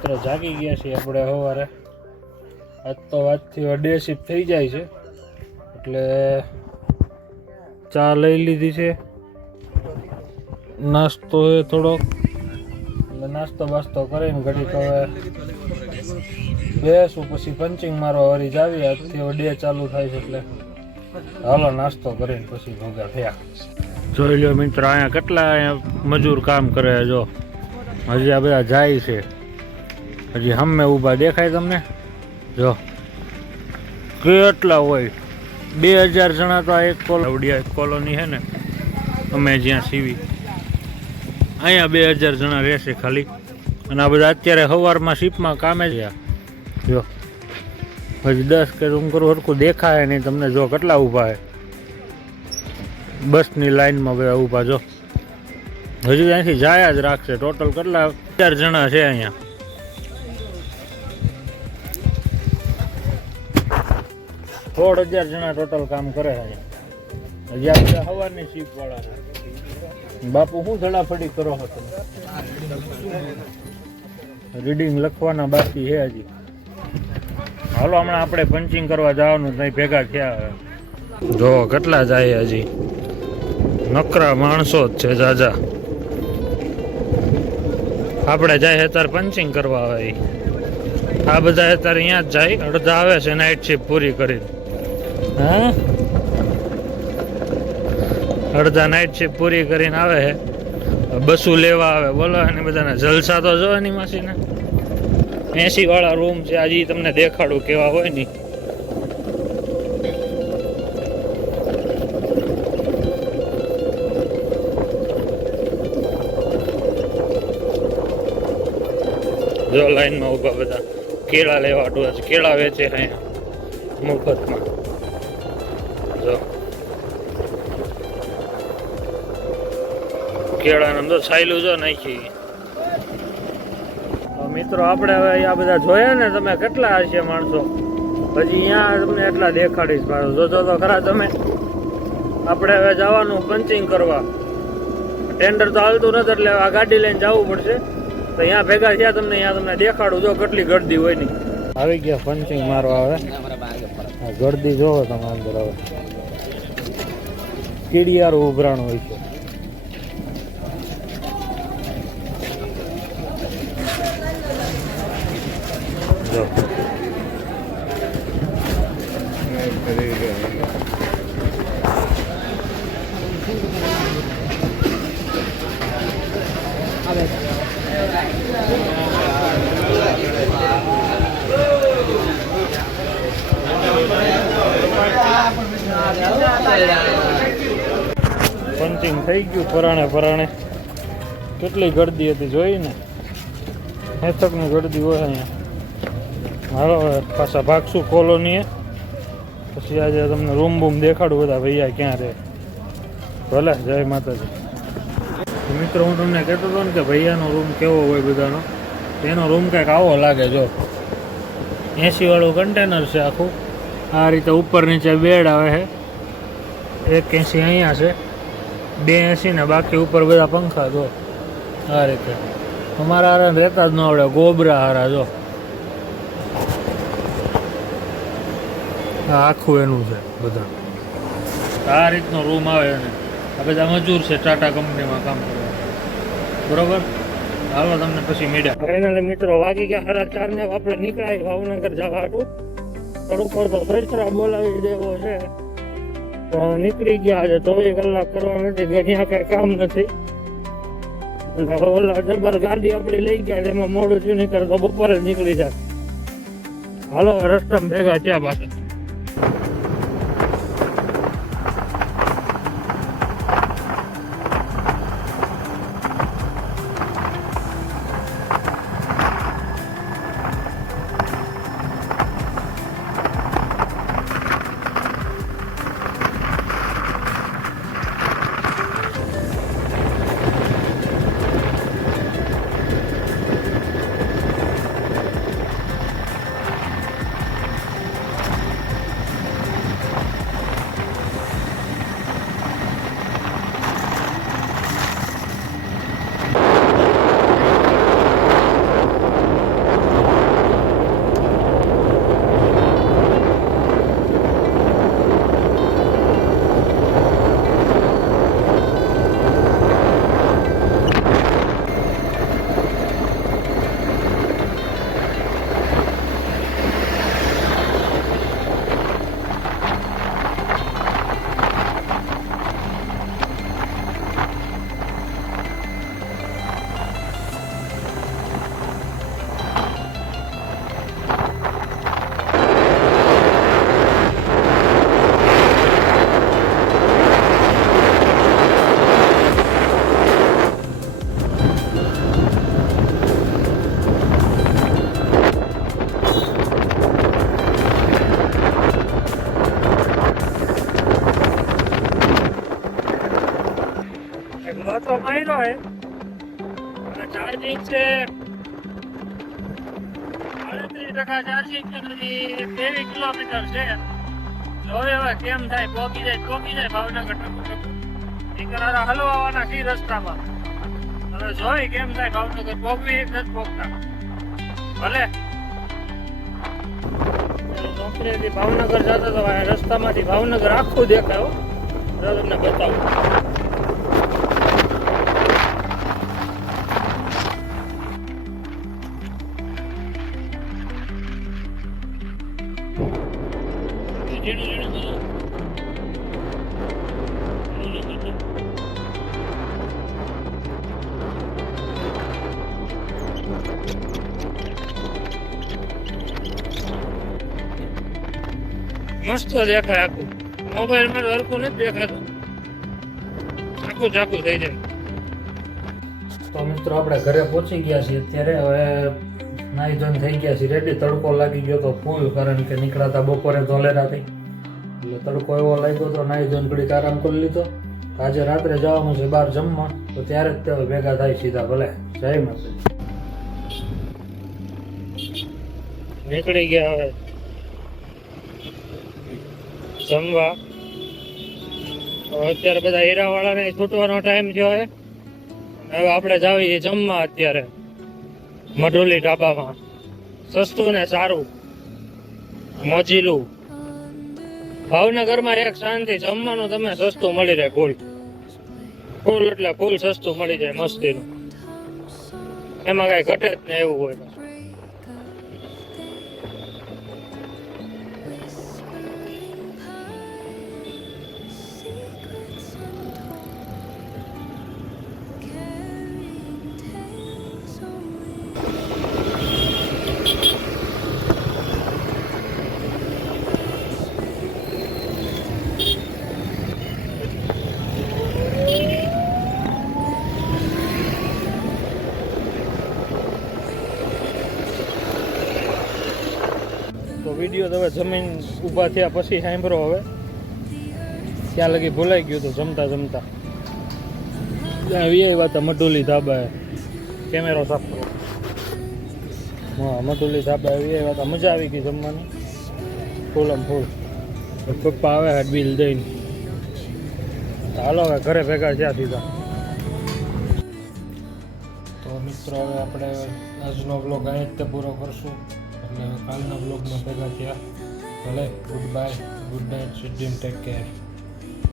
મિત્રો જાગી ગયા છીએ આપણે સવારે. આજ તો આજથી ડે શિફ્ટ થઈ જાય છે એટલે ચા લઈ લીધી છે, નાસ્તો છે થોડોક, એટલે નાસ્તો બાસ્તો કરીને ઘડીક હવે બેસું, પછી પંચિંગ મારવા વળી જાવી. આજથી હવે ડે ચાલુ થાય છે એટલે હાલો નાસ્તો કરીને પછી ભેગા થયા. જોઈ લો મિત્રો, અહીંયા કેટલા અહીંયા મજૂર કામ કરે. જો હજી આ બધા જાય છે, હજી હમે ઊભા દેખાય તમને. જો કેટલા હોય, 2000 જણા તો આ એક કોલોની છે ને અમે જ્યાં સીવી, અહીંયા 2000 જણા રહેશે ખાલી. અને આ બધા અત્યારે સવારમાં શિપમાં કામે છે. જો હજી 10 કે રૂમ કરું સરખું દેખાય નહીં તમને. જો કેટલા ઊભા છે બસની લાઈનમાં બધા ઊભા. જો હજી ત્યાંથી જાય જ રાખશે. ટોટલ કેટલા 1000 જણા છે અહીંયા. 16000 જણા ટોટલ કામ કરે છે અહીંયા. હજી આ બધા સવારની શિફ્ટ વાળા છે. બાપુ શું ધડાફડી કરો છો તમે? રીડિંગ લખવાના બાકી છે હજી. હાલો હમણાં આપણે પંચિંગ કરવા જવાનું, ત્યાં ભેગા થયા. હવે જો કેટલા જાય હજી, નકરા માણસો જ છે જાજા. આપણે જાય અત્યારે પંચિંગ કરવા આવે. આ બધા અત્યારે અહીંયા જ જાય, અડધા આવે છે નાઇટ શિફ્ટ પૂરી કરીને. હા, અડધા નાઇટ શિફ્ટ પૂરી કરીને આવે છે, બસું લેવા આવે. બોલો એને બધાને જલસા તો જો એની માસીને. 80 વાળા રૂમ છે, આજે તમને દેખાડું કેવા હોય ને. જો લાઈનમાં ઊભા બધા કેળા લેવા આટું છે. કેળા વેચે અહીંયા મફતમાં. જો કેળાનું તો છાયલું જો નાખી. મિત્રો આપણે હવે અહીંયા બધા જોયા ને તમે, કેટલા હશે માણસો. હજી અહીંયા તમને એટલા દેખાડીશ. જોજો તો ખરા તમે. આપણે હવે જવાનું પંચિંગ કરવા. ટેન્ડર તો હાલતું નથી એટલે આ ગાડી લઈને જવું પડશે. તો અહીંયા ભેગા થયા તમને, અહીંયા તમને દેખાડું. જો કેટલી ગરદી હોય ની. આવી ગયા પંચિંગ મારવા. હવે ગરદી જોવો તમે અંદર. હવે કીડિયારું ઉભરાણ હોય છે. જો પંચિંગ થઈ ગયું પરાણે. કેટલી ગરદી હતી જોઈ ને. હેતકની ગરદી હોય અહીંયા. હાલો પાછા ભાગશું કોલોનીએ. પછી આજે તમને રૂમ બૂમ દેખાડું બધા ભૈયા ક્યાં રહે. ભલે, જય માતાજી. મિત્રો હું તમને કહેતો હતો ને કે ભૈયાનો રૂમ કેવો હોય બધાનો. એનો રૂમ કંઈક આવો લાગે. જો 80 વાળું કન્ટેનર છે આખું. આ રીતે ઉપર નીચે બેડ આવે છે. 180 અહીંયા છે, 280 ને બાકી ઉપર બધા પંખા. જો આ રીતે અમારા હારા રહેતા જ ન આવડે. ગોબરા હારા. જો આખું એનું છે બધા. આ રીતનો રૂમ આવે. અને આ બધા મજૂર છે, ટાટા કંપનીમાં કામ કરવા. બરોબર, હાલો તમને પછી મળ્યા. ફાઇનલી મિત્રો વાગી ગયા 4:30 ને. આપણે નીકળાય ભાવનગર જવા હતું. થોડુંક તો ફેરફાર બોલાવી દેવો છે. તો નીકળી ગયા. આજે 24 કલાક કરવા નથી, ઘણી કઈ કામ નથી. ઓલા જબર ગાડી આપણી લઈ ગયા, એમાં મોડું થયું નહીં કરે તો બપોરે જ નીકળી જાય. હાલો રસ્તામાં ભેગા ત્યાં પાછા. છે 38% ચાર્જિંગ છે, 23 કિલોમીટર છે. જોવે હવે કેમ થાય, પોગી જાય ભાવનગર ટકુ નીકળારા હલવાના સી રસ્તામાં. હવે જોઈ કેમ થાય ભાવનગર પોગવી એક નથી પોગતા. ભલે નોકરીથી ભાવનગર જતા તો રસ્તામાંથી ભાવનગર આખું દેખાય. તમને બતાવું. મસ્ત દેખાય આખું. મોબાઈલમાં હરખું નથી દેખાતું, આખું ચાકું થઈ જાય. તો મિત્રો આપણે ઘરે પહોંચી ગયા છીએ અત્યારે. હવે નાઈ ધોઈને થઈ ગયા છીએ રેડી. તડકો લાગી ગયો તો ફૂલ, કારણ કે નીકળાતા બપોરે ધોલેરાથી, એટલે તડકો એવો લાગ્યો તો નાઈ ધોઈને ઘડીક આરામ કરી લીધો. આજે રાત્રે જવાનું છે બહાર જમવા, તો ત્યારે જ તે ભેગા થાય સીધા. ભલે જય માતાજી. નીકળી ગયા હવે જમવા. અત્યારે બધા હીરાવાળાને છૂટવાનો ટાઈમ થયો છે. હવે આપણે જાવીએ જમવા અત્યારે મઢોલી ઢાબામાં. સસ્તું ને સારું, મોજીલું. ભાવનગરમાં એક શાંતિ, જમવાનું તમે સસ્તું મળી રહે. ફૂલ એટલે ફૂલ સસ્તું મળી જાય, મસ્તીનું. એમાં કઈ ઘટે જ ને એવું હોય. તો વિડીયો તો હવે જમીન ઊભા થયા પછી સાંભળો. હવે ત્યાં લગી ભૂલાઈ ગયું હતું જમતા જમતા. આવી વાત મઢોલી ધાબા કેમેરો સાફ કરો. હા, મઢોલી ધાબા આવી વાત મજા આવી ગઈ જમવાની ફૂલમ ફૂલ. પપ્પા આવે છે બિલ દઈને. હાલો હવે ઘરે ભેગા થયા સીધા. તો મિત્રો હવે આપણે આજનો બ્લોગ અહીં જ તે પૂરો કરશું. એટલે કાલના બ્લોગમાં ભેગા થયા. ભલે good bye, good night, seat take care.